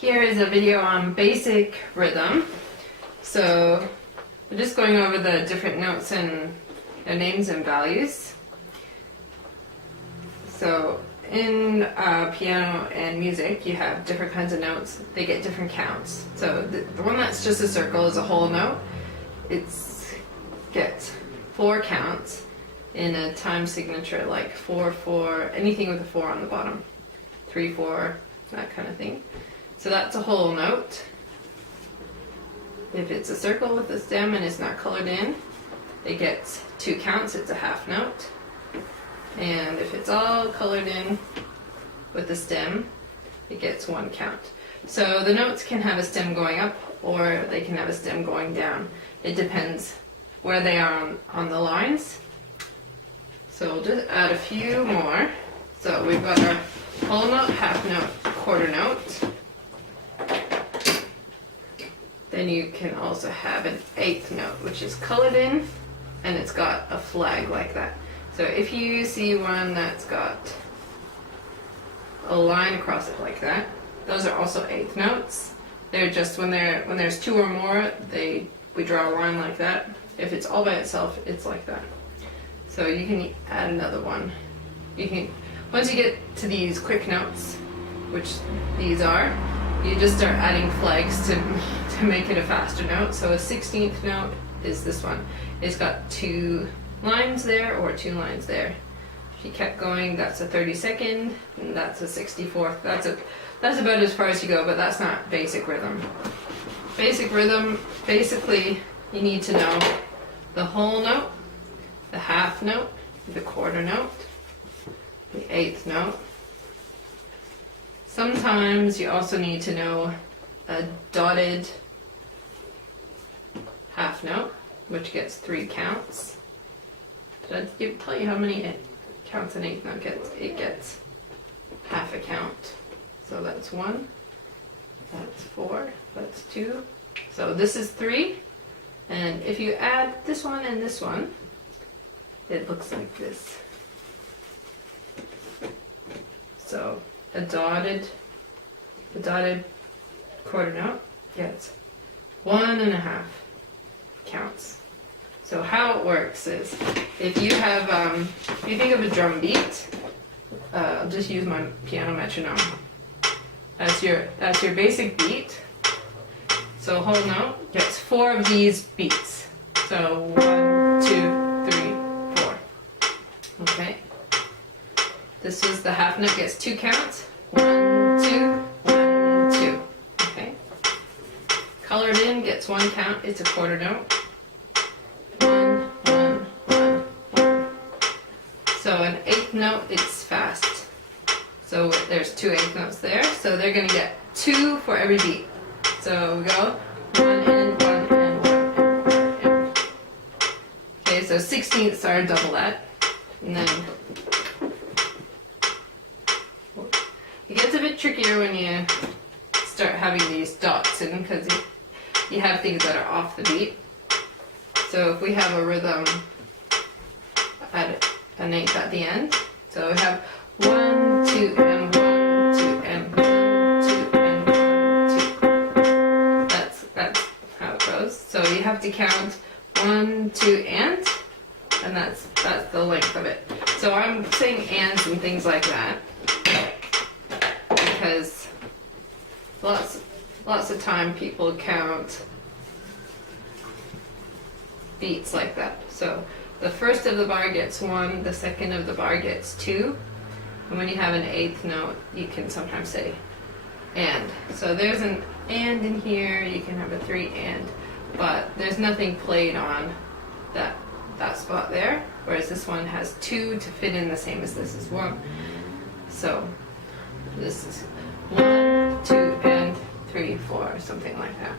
Here is a video on basic rhythm. So we're just going over the different notes and their names and values. So in piano and music, you have different kinds of notes. They get different counts. So the one that's just a circle is a whole note. It gets 4 counts in a time signature, like 4/4, anything with a 4 on the bottom, 3/4, that kind of thing. So that's a whole note. If it's a circle with a stem and it's not colored in, it gets 2 counts, it's a half note. And if it's all colored in with the stem, it gets 1 count. So the notes can have a stem going up or they can have a stem going down. It depends where they are on the lines. So we'll just add a few more. So we've got our whole note, half note, quarter note. Then you can also have an 8th note, which is colored in, and it's got a flag like that. So if you see one that's got a line across it like that, those are also 8th notes. They're just when there's 2 or more, we draw a line like that. If it's all by itself, it's like that. So you can add another one. Once you get to these quick notes, which these are, you just start adding flags to make it a faster note. So a 16th note is this one. It's got 2 lines there or 2 lines there. If you kept going, that's a 32nd, and that's a 64th. That's about as far as you go, but that's not basic rhythm. Basic rhythm, basically, you need to know the whole note, the half note, the quarter note, the 8th note. Sometimes you also need to know a dotted half note, which gets 3 counts. Did I tell you how many counts an 8th note gets? It gets half a count. So that's 1, that's 4, that's 2. So this is 3. And if you add this one and this one, it looks like this. So a dotted quarter note gets 1.5 counts. So how it works is, if you have, if you think of a drum beat, I'll just use my piano metronome as your basic beat. So a whole note gets 4 of these beats. So 1, 2, 3, 4. Okay. This is the half note, gets 2 counts. 1, 2, 1, 2. Okay. Colored in gets 1 count. It's a quarter note. 1, 1, 1, 1. So an 8th note, it's fast. So there's 2 8th notes there. So they're going to get 2 for every beat. So we go 1 and 1 and 1 and 1. Okay, so 16ths are double that. And then it gets a bit trickier when you start having these dots in, because you have things that are off the beat. So if we have a rhythm at an 8th at the end, so we have 1, 2, and 1, 2, and 1, 2, and 1, 2. That's how it goes. So you have to count 1, 2, and that's the length of it. So I'm saying ands and things like that because lots of time people count beats like that. So the first of the bar gets 1, the second of the bar gets 2, and when you have an 8th note, you can sometimes say and. So there's an and in here, you can have a 3 and, but there's nothing played on that spot there, whereas this one has 2 to fit in the same as this is 1. So this is 1, 2, and 3, 4, or something like that.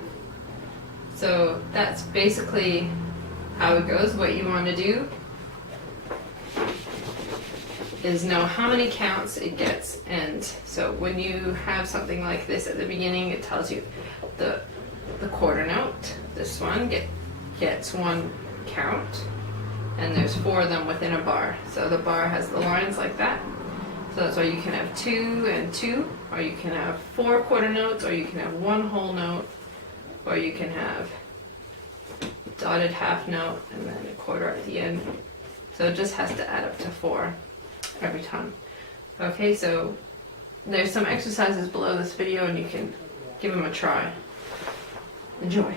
So that's basically how it goes. What you want to do is know how many counts it gets, and so when you have something like this at the beginning, it tells you the quarter note. This one gets 1 count, and there's 4 of them within a bar. So the bar has the lines like that. So So that's why you can have 2 and 2, or you can have 4 quarter notes, or you can have 1 whole note, or you can have dotted half note and then a quarter at the end. So it just has to add up to 4 every time. Okay, so there's some exercises below this video and you can give them a try. Enjoy.